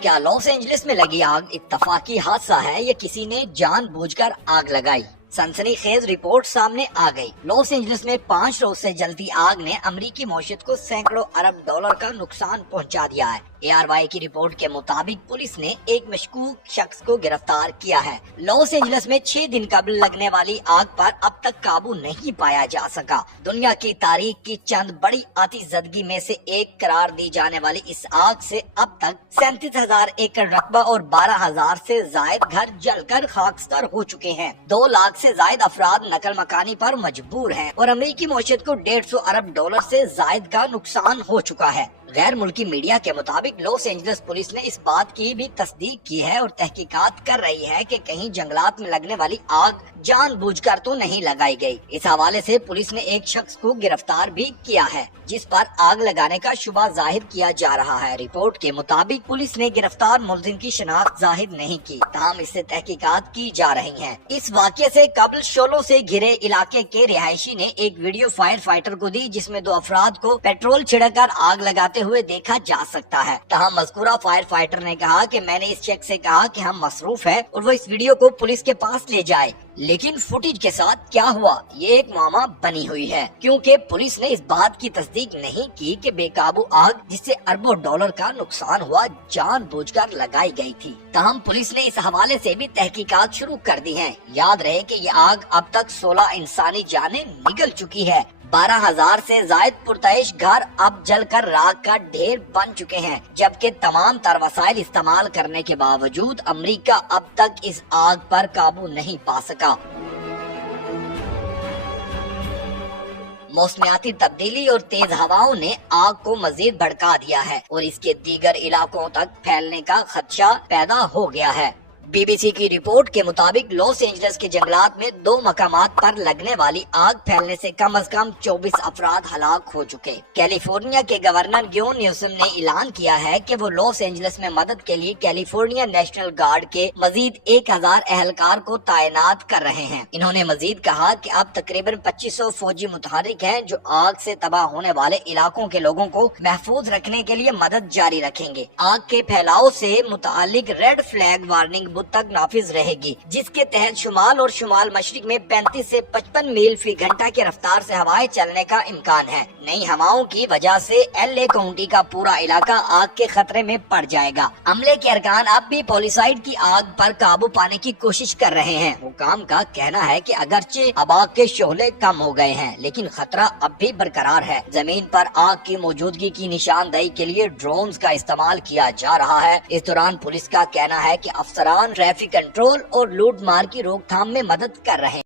کیا Los Angeles میں لگی آگ اتفاقی حادثہ ہے یا کسی نے جان بوجھ کر آگ لگائی؟ سنسنی خیز رپورٹ سامنے آ گئی۔ لاس اینجلس میں 5 روز سے جلتی آگ نے امریکی معیشت کو سینکڑوں ارب ڈالر کا نقصان پہنچا دیا ہے۔ ARY کی رپورٹ کے مطابق پولیس نے ایک مشکوک شخص کو گرفتار کیا ہے۔ لاس اینجلس میں 6 دن قبل لگنے والی آگ پر اب تک قابو نہیں پایا جا سکا۔ دنیا کی تاریخ کی چند بڑی آتش زدگی میں سے ایک قرار دی جانے والی اس آگ سے اب تک 37,000 ایکڑ رقبہ اور 12,000 سے زائد گھر جل کر خاکستر ہو چکے ہیں۔ 2 لاکھ سے زائد افراد نقل مکانی پر مجبور ہیں اور امریکی معیشت کو 150 ارب ڈالر سے زائد کا نقصان ہو چکا ہے۔ غیر ملکی میڈیا کے مطابق لاس اینجلس پولیس نے اس بات کی بھی تصدیق کی ہے اور تحقیقات کر رہی ہے کہ کہیں جنگلات میں لگنے والی آگ جان بوجھ کر تو نہیں لگائی گئی۔ اس حوالے سے پولیس نے ایک شخص کو گرفتار بھی کیا ہے جس پر آگ لگانے کا شبہ ظاہر کیا جا رہا ہے۔ رپورٹ کے مطابق پولیس نے گرفتار ملزم کی شناخت ظاہر نہیں کی، تاہم اس سے تحقیقات کی جا رہی ہیں۔ اس واقعے سے قبل شعلوں سے گھرے علاقے کے رہائشی نے ایک ویڈیو فائر فائٹر کو دی جس میں 2 افراد کو پیٹرول چھڑک کر آگ لگاتے ہوئے دیکھا جا سکتا ہے۔ تاہم مذکورہ فائر فائٹر نے کہا کہ میں نے اس شخص سے کہا کہ ہم مصروف ہیں اور وہ اس ویڈیو کو پولیس کے پاس لے جائے، لیکن فوٹیج کے ساتھ کیا ہوا یہ ایک معمہ بنی ہوئی ہے، کیونکہ پولیس نے اس بات کی تصدیق نہیں کی کہ بے قابو آگ جس سے اربوں ڈالر کا نقصان ہوا جان بوجھ کر لگائی گئی تھی۔ تاہم پولیس نے اس حوالے سے بھی تحقیقات شروع کر دی ہیں۔ یاد رہے کہ یہ آگ اب تک 16 انسانی جانیں نگل چکی ہے۔ 12,000 سے زائد پرتعیش گھر اب جل کر راکھ کا ڈھیر بن چکے ہیں، جبکہ تمام تر وسائل استعمال کرنے کے باوجود امریکہ اب تک اس آگ پر قابو نہیں پا سکا۔ موسمیاتی تبدیلی اور تیز ہواؤں نے آگ کو مزید بھڑکا دیا ہے اور اس کے دیگر علاقوں تک پھیلنے کا خدشہ پیدا ہو گیا ہے۔ BBC کی رپورٹ کے مطابق لاس اینجلس کے جنگلات میں 2 مقامات پر لگنے والی آگ پھیلنے سے کم از کم 24 افراد ہلاک ہو چکے۔ کیلیفورنیا کے گورنر گیون نیوسم نے اعلان کیا ہے کہ وہ لاس اینجلس میں مدد کے لیے کیلیفورنیا نیشنل گارڈ کے مزید 1000 اہلکار کو تعینات کر رہے ہیں۔ انہوں نے مزید کہا کہ اب تقریباً 2500 فوجی متحرک ہیں جو آگ سے تباہ ہونے والے علاقوں کے لوگوں کو محفوظ رکھنے کے لیے مدد جاری رکھیں گے۔ آگ کے پھیلاؤ سے متعلق ریڈ فلیگ وارننگ تک نافذ رہے گی، جس کے تحت شمال اور شمال مشرق میں 35 سے 55 میل فی گھنٹہ کی رفتار سے ہوائیں چلنے کا امکان ہے۔ نئی ہواؤں کی وجہ سے LA کاؤنٹی کا پورا علاقہ آگ کے خطرے میں پڑ جائے گا۔ عملے کے ارکان اب بھی پولیسائڈ کی آگ پر قابو پانے کی کوشش کر رہے ہیں۔ حکام کا کہنا ہے کہ اگرچہ اب آگ کے شعلے کم ہو گئے ہیں لیکن خطرہ اب بھی برقرار ہے۔ زمین پر آگ کی موجودگی کی نشاندہی کے لیے ڈرونز کا استعمال کیا جا رہا ہے۔ اس دوران پولیس کا کہنا ہے کہ افسران ٹریفک کنٹرول اور لوٹ مار کی روک تھام میں مدد کر رہے ہیں۔